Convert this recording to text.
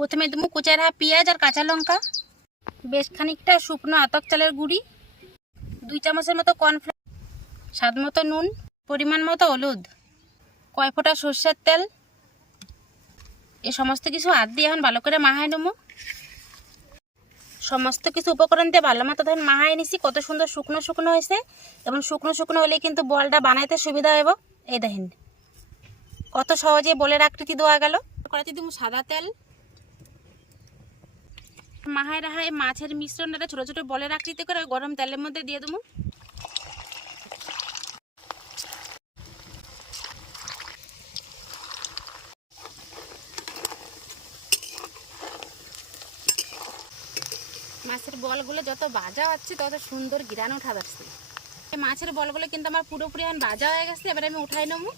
প্রথমে দেবো কুচা রাখা পেঁয়াজ আর কাঁচা লঙ্কা, বেশ খানিকটা শুকনো আতপ চালের গুঁড়ি, 2 চামচের মতো কর্নফ্লাওয়ার, স্বাদ মতো নুন, পরিমাণ মতো হলুদ, কয় ফোঁটা সর্ষের তেল। এই সমস্ত কিছু হাত দিয়ে এখন ভালো করে মাখায় নেবো। সমস্ত কিছু উপকরণ দিয়ে ভালো মতো ধরুন মাখায় নিছি। কত সুন্দর শুকনো শুকনো হয়েছে, এবং শুকনো শুকনো হলে কিন্তু বলটা বানাইতে সুবিধা হবে। এই দেখেন কত সহজে বলের আকৃতি দেওয়া গেল। কড়াইতে দেবো সাদা তেল, মাখায় রাখা এই মাছের মিশ্রণটা ছোটো ছোটো বলের আকৃতি করে গরম তেলের মধ্যে দিয়ে দেবো। মাছের বলগুলো যত ভাজা হচ্ছে তত সুন্দর ঘ্রাণ উঠা যাচ্ছে। এই মাছের বলগুলো কিন্তু আমার পুরোপুরি এখন ভাজা হয়ে গেছে। এবার আমি উঠাই নেবো।